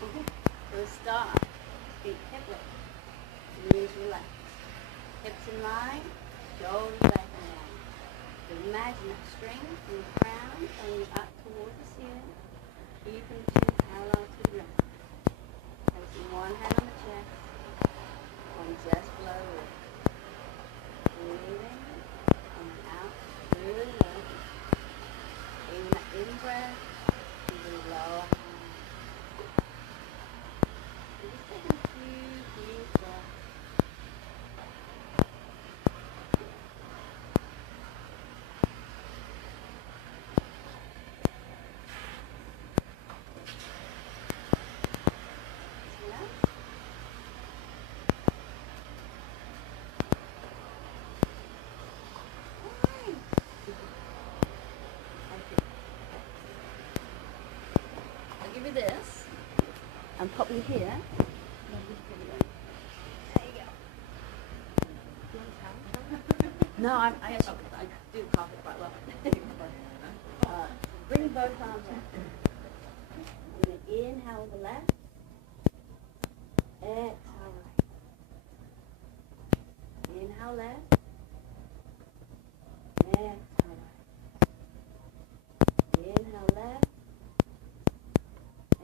For a start, feet hip width, knees relaxed, hips in line, shoulders back and down. So imagine that string from the crown going up towards the ceiling, keeping the chin parallel to the ground. Placing one hand on the chest, one just below the ribs. Breathing and out through the nose. Taking that in breath to the lower hand. And just taking a few deep breaths. This and pop you here. There you go. No, I do carpet quite well. Bring both arms out. You're going to inhale the left, exhale right. Inhale left, exhale right. Inhale left.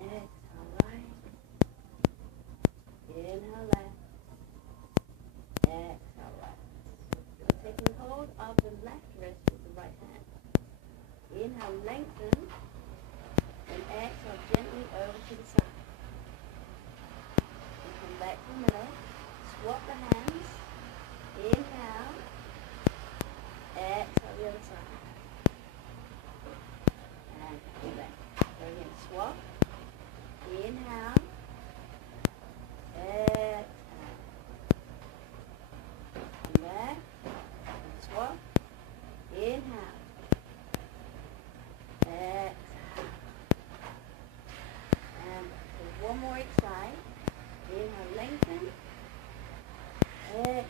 Exhale right. Inhale left. Exhale right. Taking hold of the left wrist with the right hand. Inhale, lengthen. And exhale gently over to the side. And come back to the middle. Swap the hands. Inhale. Exhale the other side. And come back. So again, swap. Inhale, exhale, come back, and swap, inhale, exhale, and one more each side. Inhale, lengthen, exhale,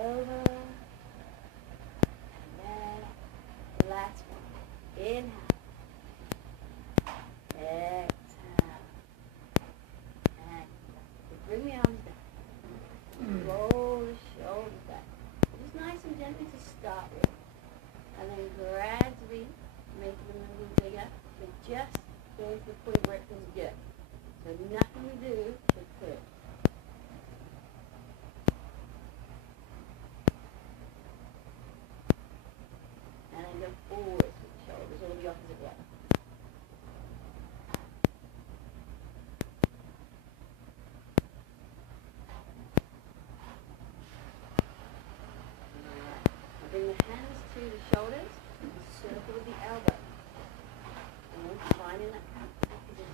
over, and back, last one, inhale, exhale. Bring the arms down. Roll the shoulders back. Just nice and gently to start with. And then gradually make them a little bigger. But just go to the point where it feels good. So nothing we do is good. And then go forwards with the shoulders or the opposite way. Bring the hands to the shoulders and circle with the elbow. And then finding that position.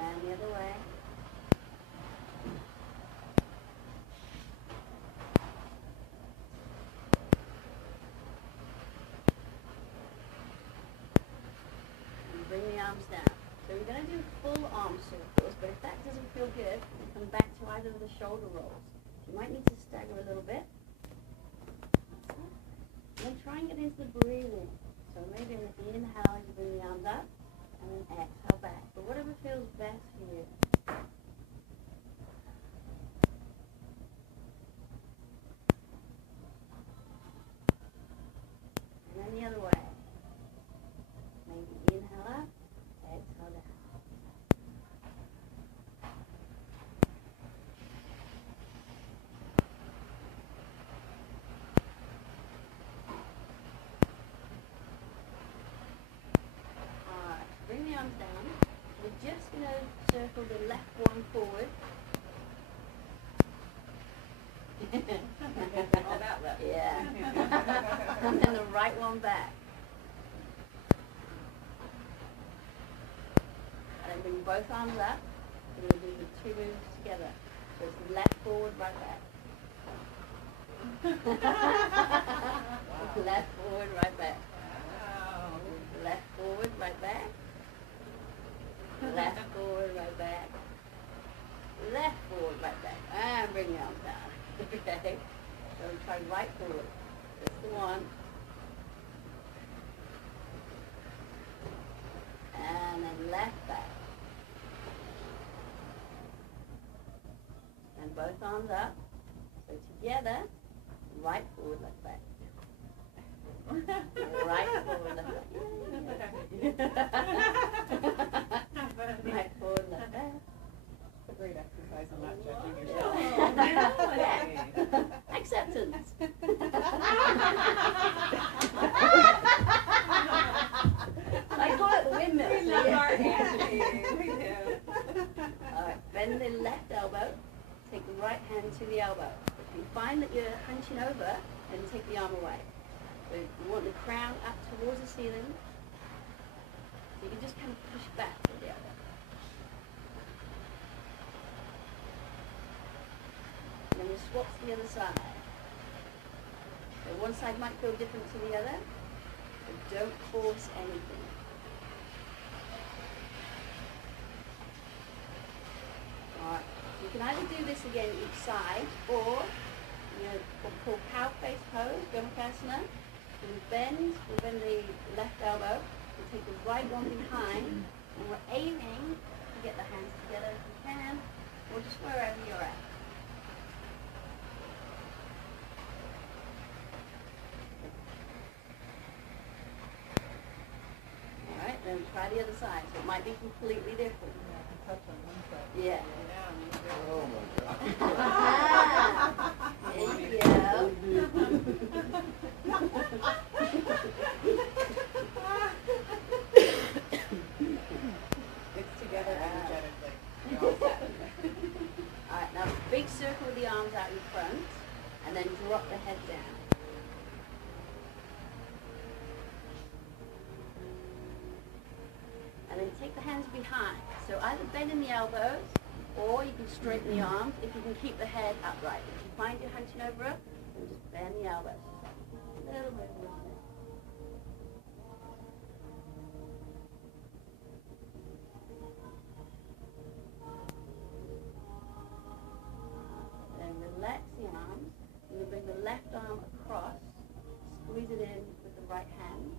And the other way. Bring the arms down. So we're going to do full arm circles, but if that doesn't feel good, come back to either of the shoulder rolls. You might need to stagger a little bit. And then try and get into the breathing. So maybe in the inhale, you bring the arms up, and then exhale back. But whatever feels best for you. And then the other way. Maybe inhale up, exhale down. Alright, bring the arms down. We're just going to circle the left one forward. All that left. Yeah. And then the right one back. And bring both arms up, and we'll do the two moves together. So it's left forward, right back. Wow. Left forward, right back. Wow. Left forward, right back. Left forward, right back. Left forward, right back. And bring the arms down. Okay? So try right forward. Just the one. And then left back. And both arms up. So together, right forward, left back. Right forward, left back. Right forward, left back. It's a great exercise on not judging yourself. Acceptance. I call it the windmill. We love our Angie. We do. Alright, bend the left elbow. Take the right hand to the elbow. If you find that you're hunching over, then take the arm away. So you want the crown up towards the ceiling. So you can just kind of push back with the elbow. And then you swap to the other side. So one side might feel different to the other, but don't force anything. Alright, you can either do this again each side, or what we call cow face pose, Gomakasana. So we bend the left elbow, we take the right one behind, and we're aiming to get the hands together if you can, or just wherever you're at. Alright, then try the other side, so it might be completely different. Yeah, I can touch on one side. Yeah. Oh my God. There you go. It's together energetically. You're all set. Alright, now big circle with the arms out in front, and then drop the head down. And then take the hands behind. So either bend in the elbows, or you can straighten the arms if you can keep the head upright. If you find you're hunching over it, then just bend the elbows. A little bit, a little bit. Then relax the arms. And you bring the left arm across, squeeze it in with the right hand,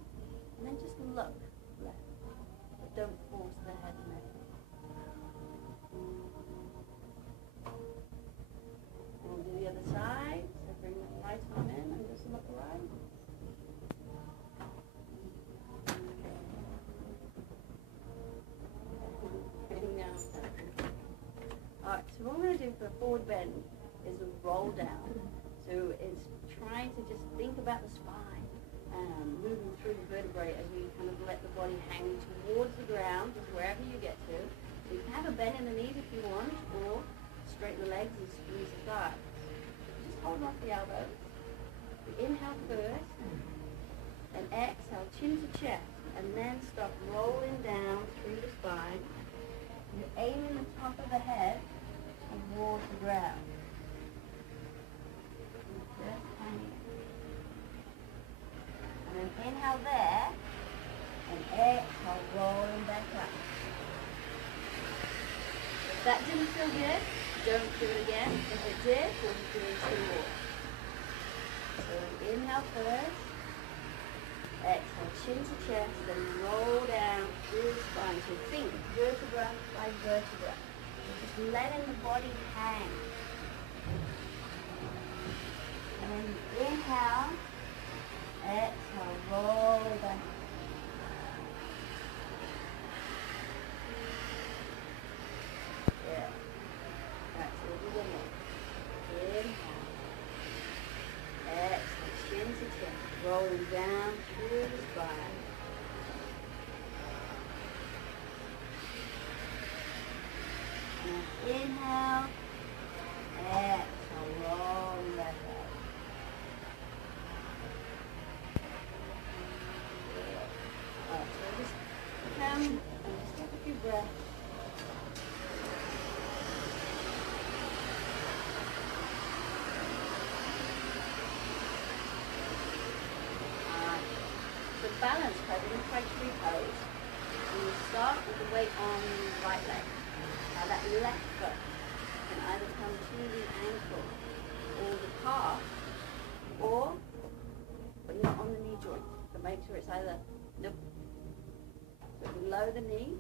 and then just look left. But don't force the head and neck. And we'll do the other side. So bring the right arm in and just look right. Bring down. Alright, so what we're going to do for a forward bend is a roll down. So it's trying to just think about the spine, moving through the vertebrae as we kind of let the body hang towards the ground, just wherever you get to. So you can have a bend in the knees if you want, or straighten the legs and squeeze the thighs. Just hold off the elbows. Inhale first, and exhale, chin to chest, and then start rolling down through the spine. You're aiming the top of the head towards the ground. Just hanging. And then inhale there, and exhale, rolling back up. If that didn't feel good, don't do it again. If it did, we'll just do two more. So inhale first, exhale, chin to chest, then roll down through the spine. So think vertebra by vertebra. Just letting the body hang. And then inhale, exhale, roll back. Yeah. Alright, so we'll do one more. Inhale. Exhale, chin to chest, rolling down through the spine. And inhale, exhale, roll back up. Alright, so just come and just take a few breaths. So balance pose, we're going to try tree pose. And you start with the weight on the right leg. Now that left foot can either come to the ankle or It's either, nope. So below the knee,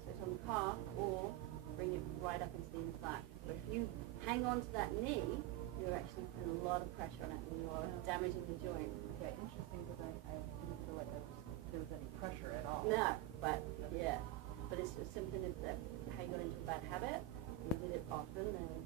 so it's on the calf, or bring it right up into the inside. But if you hang on to that knee, you're actually putting a lot of pressure on it and you're damaging the joint. Okay, interesting, because I didn't feel like there was any pressure at all. No, but yeah. But it's a symptom of that how you got into a bad habit. You did it often and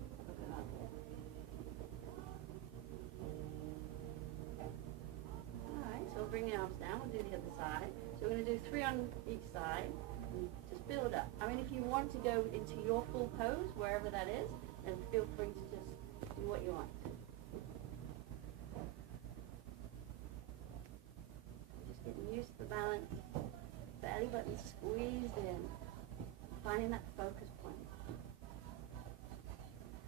Alright, so we'll bring the arms down, we'll do the other side. So we're going to do 3 on each side and just build up. I mean, if you want to go into your full pose, wherever that is, then feel free to just do what you want. Just getting used to the balance, belly button squeezed in, finding that focus point.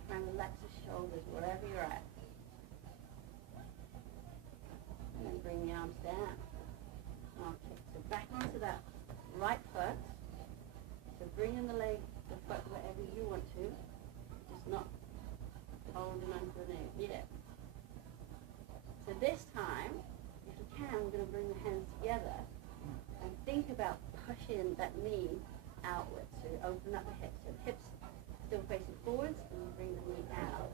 Try and relax the shoulders wherever you're at. And then bring the arms down. Okay, so back onto that right foot. So bring in the leg, the foot wherever you want to. Just not holding onto the knee. Yeah. So this time, if you can, we're going to bring the hands together and think about pushing that knee outwards. So open up the hips. So the hips still facing forwards and bring the knee out.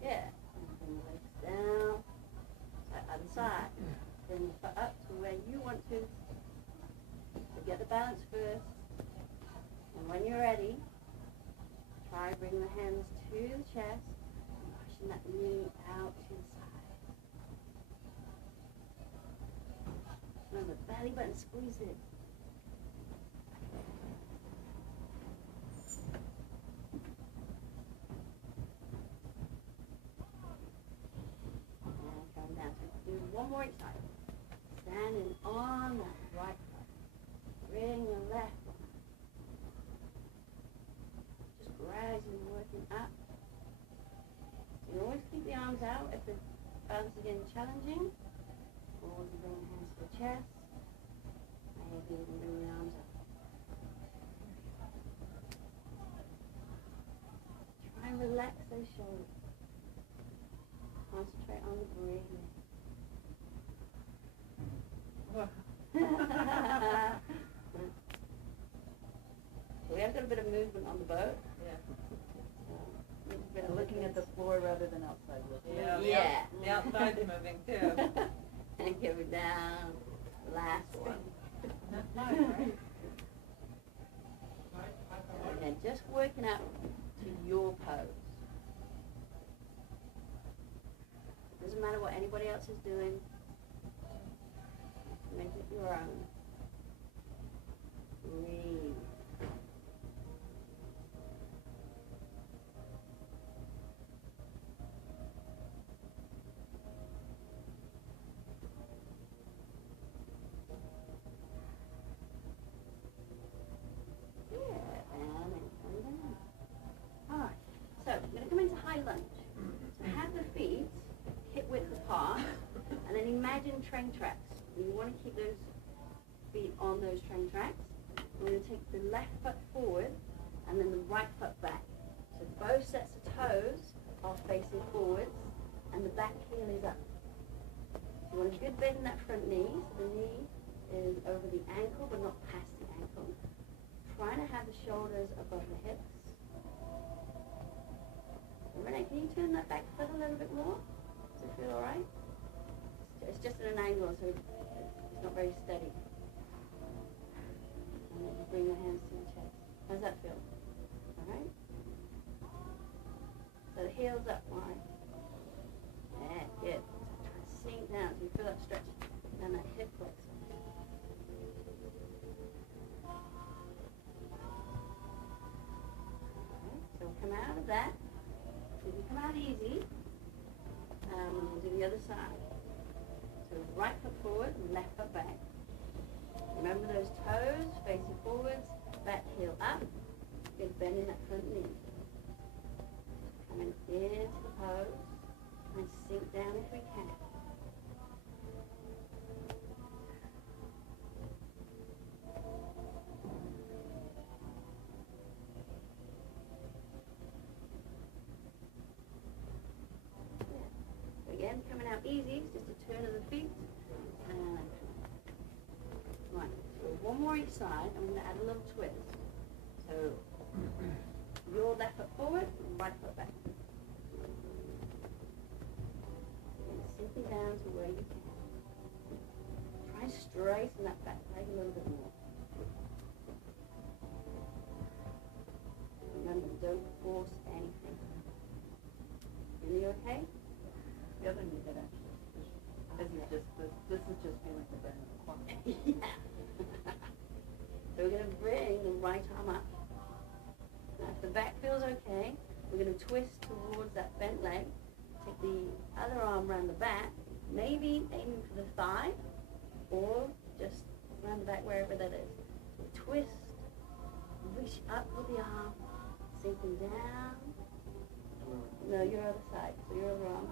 Yeah. And bring the legs down. Other side. Bring the foot up to where you want to. So get the balance first. And when you're ready, try bringing the hands to the chest and pushing that knee out to the side. Remember, belly button squeeze it. And come down. So do one more each side. Standing on that right foot. Bring the left one. Just gradually working up. So you always keep the arms out if the balance is getting challenging. Always bring the hands to the chest. Maybe even bring the arms up. Try and relax those shoulders. Concentrate on the breathing. So we have got a bit of movement on the boat. And looking at the floor rather than outside looking. Yeah. The outside's moving too. And give it down. Last one. That's fine, right? And just working up to your pose. Doesn't matter what anybody else is doing. Make it your own. Breathe. Imagine train tracks. You want to keep those feet on those train tracks. We're going to take the left foot forward and then the right foot back. So both sets of toes are facing forwards and the back heel is up. You want a good bend in that front knee. So the knee is over the ankle but not past the ankle. Trying to have the shoulders above the hips. Renee, can you turn that back foot a little bit more? Does it feel alright? It's just at an angle, so it's not very steady. And then bring the hands to the chest. How does that feel? Alright? So the heels up wide. Yeah, good. Try to sink down so you feel that stretch down that hip flexor. Alright, so come out of that. If you come out easy, we'll do the other side. So right foot forward and left foot back. Remember those toes facing forwards, back heel up. Good bend in that front knee. Coming into the pose and sink down if we can. easy. It's just a turn of the feet. And right. So one more each side. I'm going to add a little twist. So your left foot forward, right foot back. And sinking down to where you can. Try and straighten that back leg a little bit more. Remember, don't force anything. Really okay? The other knee that actually, this is just feeling the bend in the quad. Yeah. So we're going to bring the right arm up. Now, if the back feels okay, we're going to twist towards that bent leg. Take the other arm around the back, maybe aiming for the thigh, or just around the back, wherever that is. So twist, reach up with the arm, sinking down. No, your other side, so your other arm.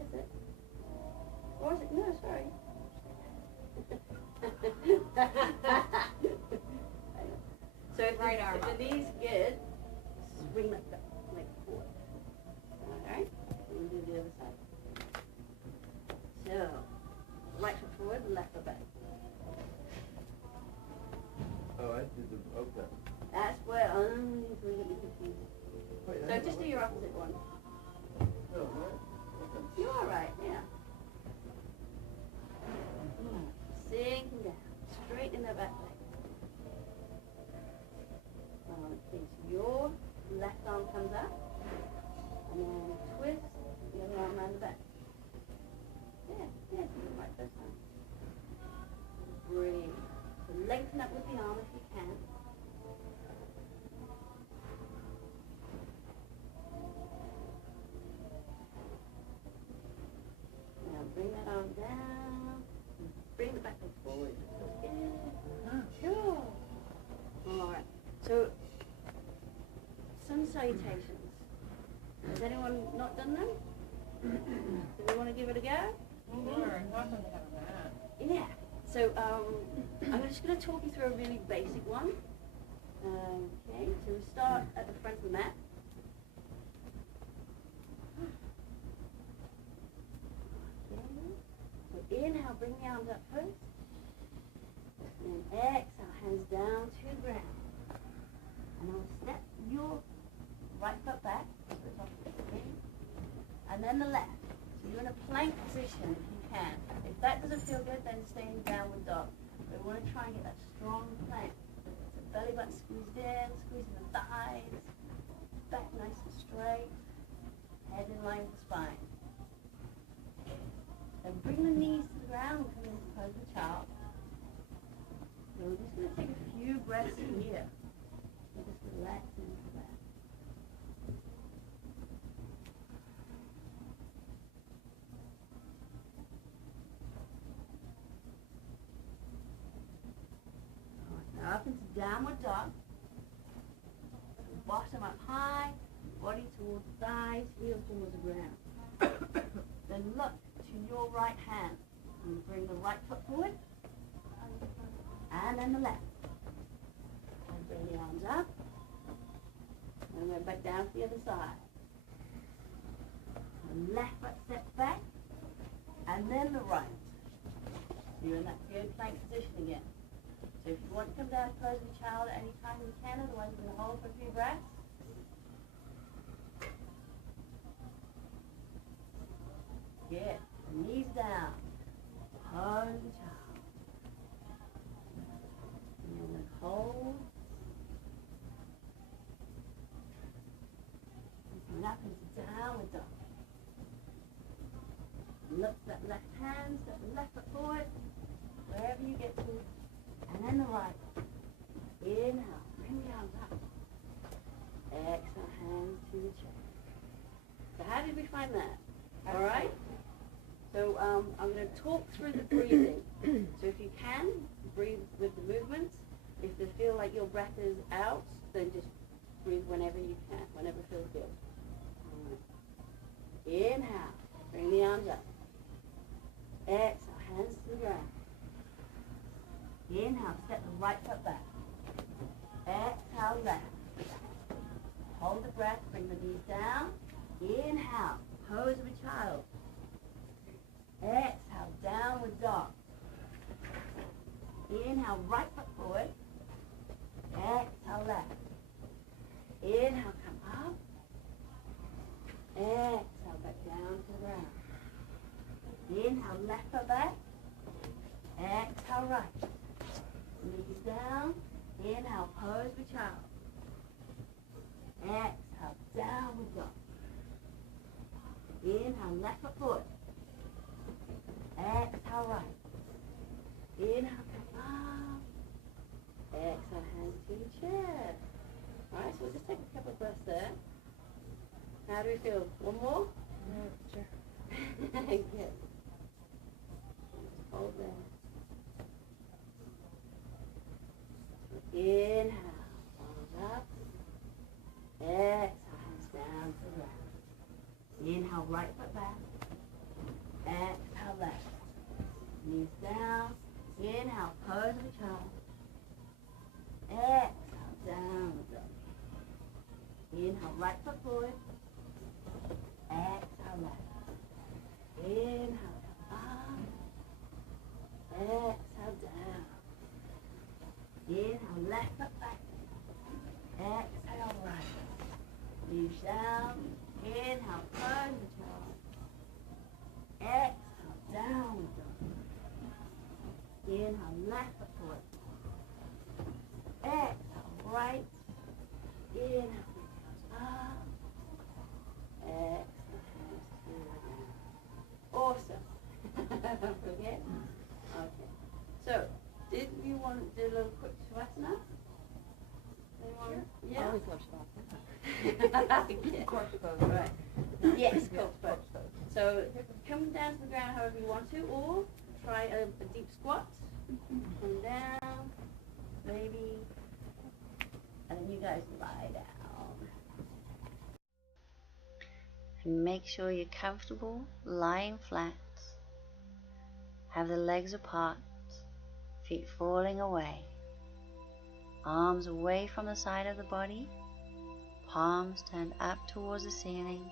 Is it? Or is it? No, sorry. So if Right arm if up. the knee's good, swing that leg forward. Alright? We'll do the other side. So, right foot forward, left foot back. Oh, I did the, okay. That's where we get me confused. Wait, So just do your opposite one. Oh, right. Okay. You're alright, yeah. Sinking down. Straighten that back leg. Please, your left arm comes up, and then twist the other arm around the back. Yeah, you did it right this time. Breathe. So lengthen up with the arm if you can. Now bring that arm down. Bring the back leg forward. Yeah. Sure. All right. So, sun salutations. Has anyone not done them? Do we want to give it a go? Sure, welcome to have a mat. Yeah. So, I'm just going to talk you through a really basic one. Okay, so we start at the front of the mat. Okay. So inhale, bring the arms up first. And then exhale, hands down to the ground. And I'll step your right foot back, so it's off the knee, and then the left. So you're in a plank position if you can. If that doesn't feel good, then stay in downward dog. But we want to try and get that strong plank. So belly button squeezed in, squeezing the thighs, back nice and straight, head in line with the spine. Then bring the knees to the ground and come into opposing child. So we're just going to take a few breaths here. And just relax into that. Alright, now up into downward dog. Bottom up high, body towards the thighs, heels towards the ground. Then look to your right hand and bring the right foot forward. And then the left. And bring the arms up. And then back down to the other side. The left foot steps back. And then the right. You're in that good plank position again. So if you want to come down close to the child at any time, you can. Otherwise, we're going to hold for a few breaths. Good. Knees down. Hold the child. And then hold. And up into downward dog. Look to that left hand, step the left foot forward, wherever you get to. And then the right. Inhale, bring the arms up. Exhale, hands to the chest. So how did we find that? All right? So I'm going to talk through the breathing. So if you can, breathe with the movements. If you feel like your breath is out, then just breathe whenever you can, whenever feels good. All right. Inhale, bring the arms up. Exhale, hands to the ground. Inhale, step the right foot back. Exhale, left. Hold the breath, bring the knees down. Inhale, pose of a child. Exhale, downward dog. Inhale, right foot forward. Exhale, left. Inhale, come up. Exhale, back down to the ground. Inhale, left foot back. Exhale, right. Knees down. Inhale, pose for child. Exhale, downward dog. Inhale, left foot forward. Exhale, right. Inhale, come up. Exhale, hands to your chest. Alright, so we'll just take a couple of breaths there. How do we feel? One more? Sure. Good. Just hold there. Inhale, palms up. Exhale, hands down to the ground. Inhale, right foot back. Exhale, left. Knees down. Inhale, pose of a child. Exhale, down dog. Inhale, right foot forward. Exhale, left. Inhale, up. Exhale, down. Inhale, left foot back. Exhale, right. Knees down. Inhale, pose the child. Exhale, down dog. Inhale, left foot forward. Exhale, right. Inhale, up. Exhale, hands to the ground. Awesome. Forget? Okay. So, did you want to do a little quick Shavasana? Anyone? I Yeah? always love Shavasana. Yeah. Corpse pose. Right. Yes, Yeah, corpse pose. pose. So, come down to the ground however you want to, or try a deep squat. Come down, maybe, and then you guys lie down. And make sure you're comfortable lying flat. Have the legs apart, feet falling away. Arms away from the side of the body, palms turned up towards the ceiling,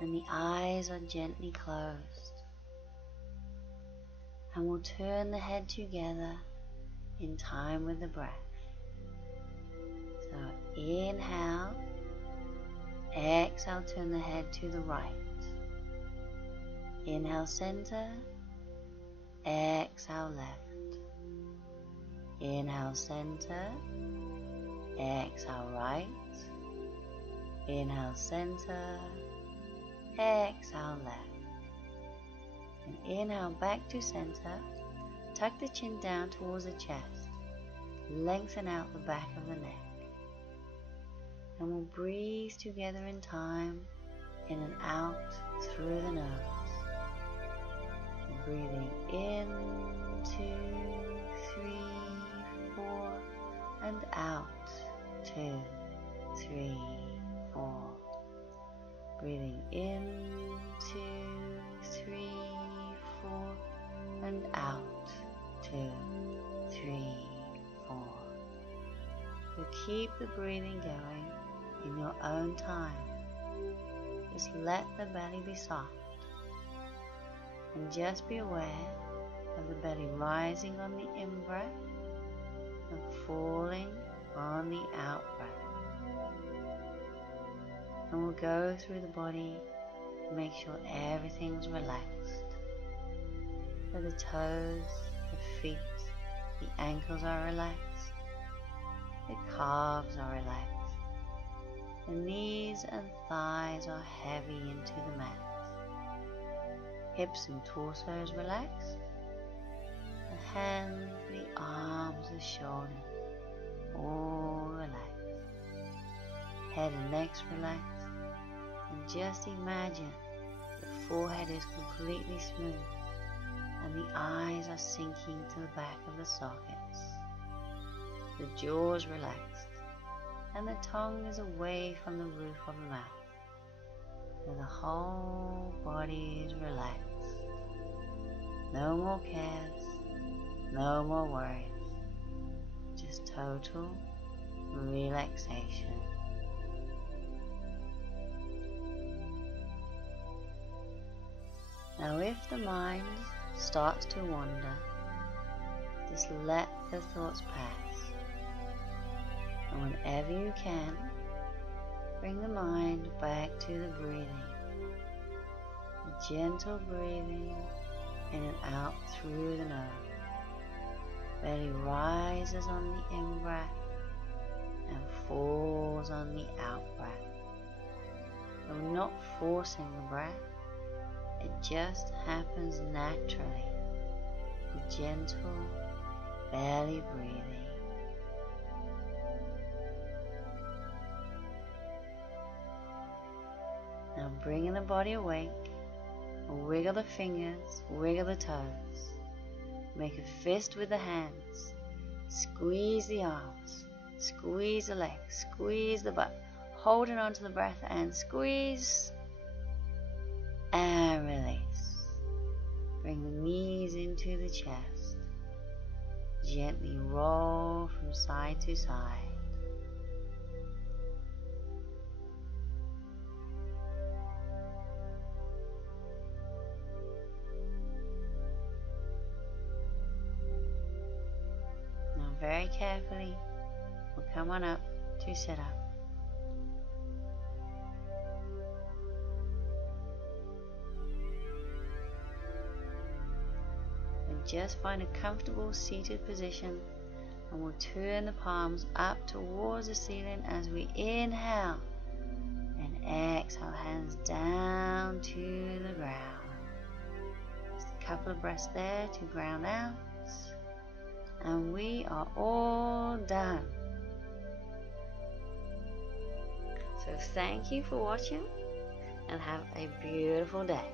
and the eyes are gently closed. And we'll turn the head together in time with the breath. So inhale, exhale, turn the head to the right. Inhale, center, exhale, left. Inhale, center, exhale, right. Inhale, center, exhale, left. And inhale back to center. Tuck the chin down towards the chest. Lengthen out the back of the neck. And we'll breathe together in time, in and out through the nose. And breathing in, 2, 3, 4, and out, 2, 3, 4. Breathing in, 2, 3, 4, and out, 2, 3, 4. You keep the breathing going in your own time. Just let the belly be soft, and just be aware of the belly rising on the in-breath and falling on the out-breath. And we'll go through the body, make sure everything's relaxed. So the toes, the feet, the ankles are relaxed, the calves are relaxed, the knees and thighs are heavy into the mat. Hips and torso is relaxed, the hands, the arms, the shoulders, all relaxed. Head and neck's relaxed, and just imagine the forehead is completely smooth and the eyes are sinking to the back of the sockets. The jaw is relaxed and the tongue is away from the roof of the mouth. So the whole body is relaxed. No more cares, no more worries, just total relaxation. Now if the mind starts to wander, just let the thoughts pass. And whenever you can, bring the mind back to the breathing. The gentle breathing in and out through the nose. Belly rises on the in-breath and falls on the out-breath. You're not forcing the breath, it just happens naturally. The gentle belly breathing. Now bringing the body awake, wiggle the fingers, wiggle the toes. Make a fist with the hands. Squeeze the arms, squeeze the legs, squeeze the butt. Holding on to the breath and squeeze and release. Bring the knees into the chest. Gently roll from side to side. Now very carefully, we'll come on up to sit up. Just find a comfortable seated position and we'll turn the palms up towards the ceiling as we inhale and exhale, hands down to the ground. Just a couple of breaths there to ground out, and we are all done. So thank you for watching and have a beautiful day.